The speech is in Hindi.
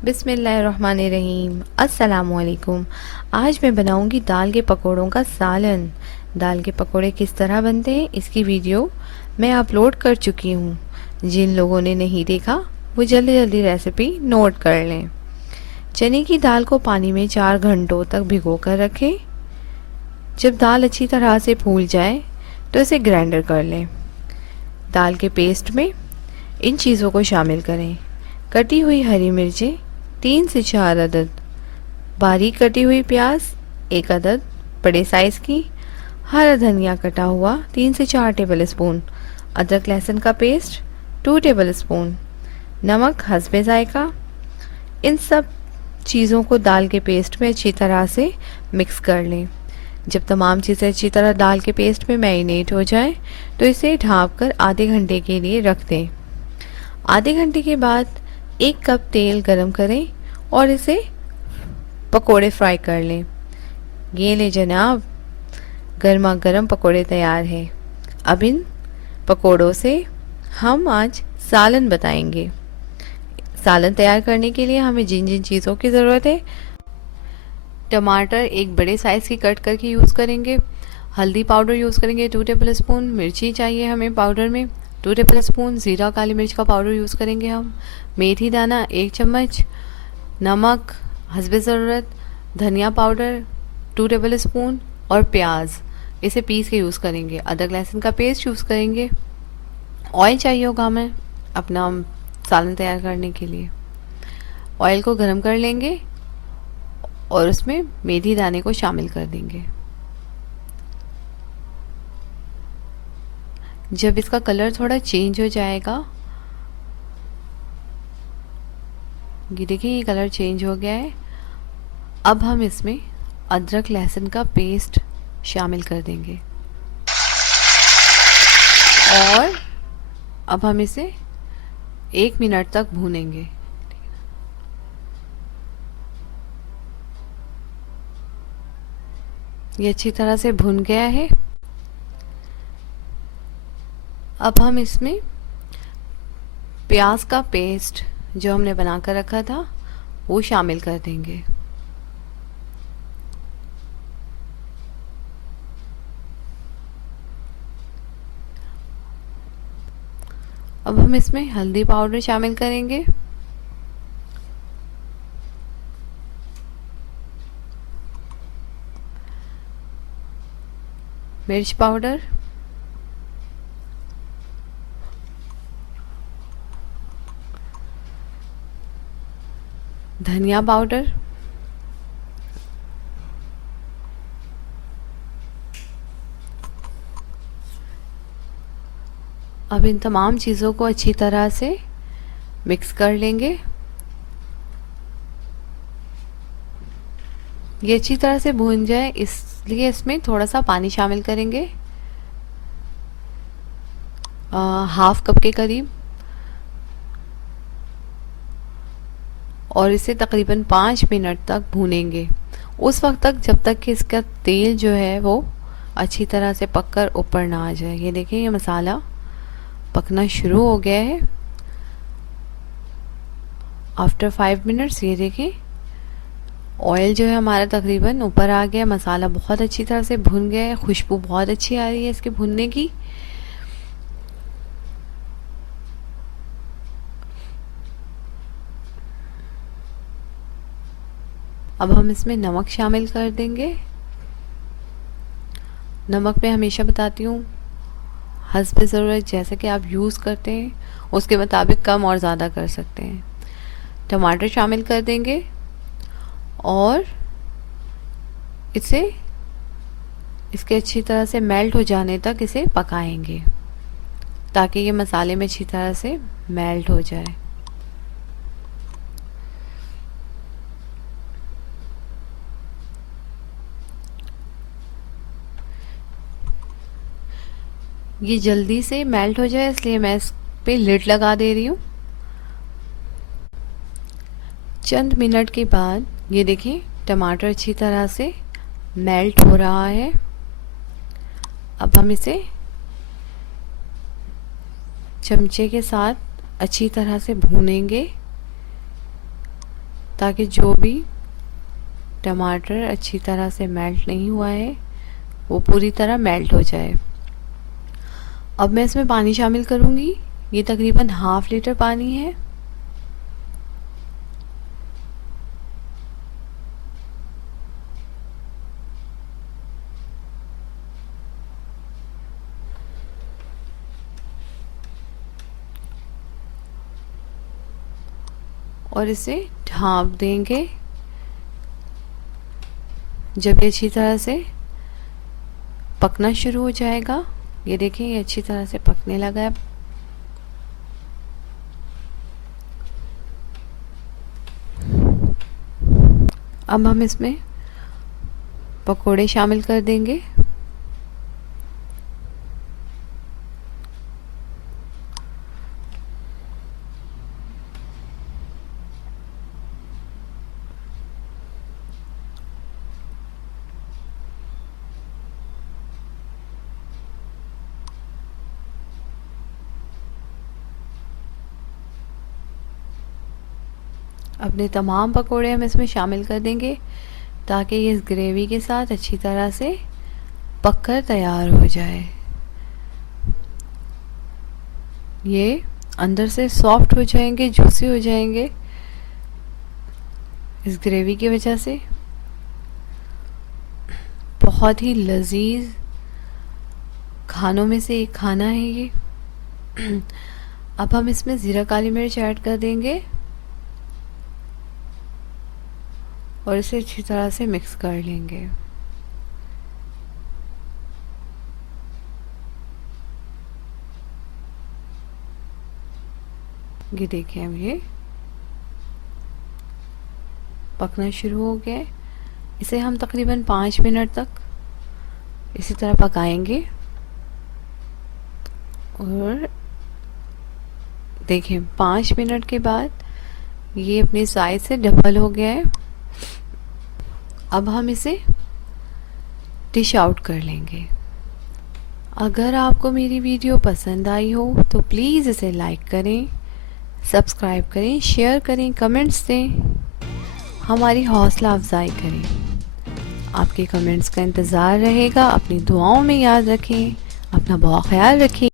बिस्मिल्लाहिर्रहमानिर्रहीम। अस्सलामुअलैकुम। आज मैं बनाऊंगी दाल के पकोड़ों का सालन। दाल के पकोड़े किस तरह बनते हैं इसकी वीडियो मैं अपलोड कर चुकी हूँ। जिन लोगों ने नहीं देखा वो जल्दी जल्दी रेसिपी नोट कर लें। चने की दाल को पानी में 4 घंटों तक भिगो कर रखें। जब दाल अच्छी तरह से फूल जाए तो इसे ग्राइंडर कर लें। दाल के पेस्ट में इन चीज़ों को शामिल करें: कटी हुई हरी मिर्चें 3 से 4 अदद, बारीक कटी हुई प्याज 1 अदद बड़े साइज़ की, हरा धनिया कटा हुआ 3 से 4 टेबल स्पून, अदरक लहसुन का पेस्ट 2 टेबल स्पून, नमक हस्बे जायका। इन सब चीज़ों को दाल के पेस्ट में अच्छी तरह से मिक्स कर लें। जब तमाम चीज़ें अच्छी तरह दाल के पेस्ट में मैरिनेट हो जाए तो इसे ढाँप कर आधे घंटे के लिए रख दें। आधे घंटे के बाद 1 कप तेल गरम करें और इसे पकोड़े फ्राई कर लें। ये ले जनाब, गर्मा गर्म पकोड़े तैयार हैं। अब इन पकोड़ों से हम आज सालन बताएंगे। सालन तैयार करने के लिए हमें जिन जिन चीज़ों की ज़रूरत है: टमाटर 1 बड़े साइज़ की कट करके यूज़ करेंगे, हल्दी पाउडर यूज़ करेंगे 2 टेबल स्पून, मिर्ची चाहिए हमें पाउडर में 2 टेबल स्पून, ज़ीरा काली मिर्च का पाउडर यूज़ करेंगे हम, मेथी दाना 1 चम्मच, नमक हस्बे ज़रूरत, धनिया पाउडर 2 टेबल स्पून और प्याज इसे पीस के यूज़ करेंगे। अदरक लहसुन का पेस्ट यूज़ करेंगे। ऑयल चाहिए होगा हमें अपना सालन तैयार करने के लिए। ऑयल को गर्म कर लेंगे और उसमें मेथी दाने को शामिल कर देंगे। जब इसका कलर थोड़ा चेंज हो जाएगा, ये देखिए ये कलर चेंज हो गया है, अब हम इसमें अदरक लहसुन का पेस्ट शामिल कर देंगे और अब हम इसे 1 मिनट तक भूनेंगे। ये अच्छी तरह से भुन गया है। अब हम इसमें प्याज का पेस्ट जो हमने बनाकर रखा था वो शामिल कर देंगे। अब हम इसमें हल्दी पाउडर शामिल करेंगे, मिर्च पाउडर, धनिया पाउडर, अब इन तमाम चीज़ों को अच्छी तरह से मिक्स कर लेंगे। ये अच्छी तरह से भून जाए इसलिए इसमें थोड़ा सा पानी शामिल करेंगे, हाफ कप के करीब, और इसे तकरीबन 5 मिनट तक भूनेंगे। उस वक्त तक जब तक कि इसका तेल जो है वो अच्छी तरह से पककर ऊपर ना आ जाए। ये देखिए ये मसाला पकना शुरू हो गया है। आफ्टर 5 मिनट्स ये देखिए ऑयल जो है हमारा तकरीबन ऊपर आ गया, मसाला बहुत अच्छी तरह से भुन गया है, खुशबू बहुत अच्छी आ रही है इसके भुनने की। अब हम इसमें नमक शामिल कर देंगे। नमक मैं हमेशा बताती हूँ हस्बे ज़रूरत, जैसे कि आप यूज़ करते हैं उसके मुताबिक कम और ज़्यादा कर सकते हैं। टमाटर शामिल कर देंगे और इसे इसके अच्छी तरह से मेल्ट हो जाने तक इसे पकाएंगे ताकि ये मसाले में अच्छी तरह से मेल्ट हो जाए। ये जल्दी से मेल्ट हो जाए इसलिए मैं इस पे लिड लगा दे रही हूँ। चंद मिनट के बाद ये देखिए टमाटर अच्छी तरह से मेल्ट हो रहा है। अब हम इसे चमचे के साथ अच्छी तरह से भूनेंगे ताकि जो भी टमाटर अच्छी तरह से मेल्ट नहीं हुआ है वो पूरी तरह मेल्ट हो जाए। अब मैं इसमें पानी शामिल करूँगी। ये तकरीबन ½ लीटर पानी है। और इसे ढाँप देंगे। जब ये अच्छी तरह से पकना शुरू हो जाएगा, ये देखें ये अच्छी तरह से पकने लगा है। अब हम इसमें पकोड़े शामिल कर देंगे। अपने तमाम पकोड़े हम इसमें शामिल कर देंगे ताकि ये इस ग्रेवी के साथ अच्छी तरह से पककर तैयार हो जाए। ये अंदर से सॉफ्ट हो जाएंगे, जूसी हो जाएंगे इस ग्रेवी की वजह से। बहुत ही लजीज खानों में से एक खाना है ये। अब हम इसमें ज़ीरा काली मिर्च ऐड कर देंगे और इसे अच्छी तरह से मिक्स कर लेंगे। ये देखिए अब ये पकना शुरू हो गया है। इसे हम तकरीबन 5 मिनट तक इसी तरह पकाएंगे। और देखिए 5 मिनट के बाद ये अपनी साइज से डबल हो गया है। अब हम इसे डिश आउट कर लेंगे। अगर आपको मेरी वीडियो पसंद आई हो तो प्लीज़ इसे लाइक करें, सब्सक्राइब करें, शेयर करें, कमेंट्स दें, हमारी हौसला अफजाई करें। आपके कमेंट्स का इंतज़ार रहेगा। अपनी दुआओं में याद रखें। अपना बहुत ख्याल रखें।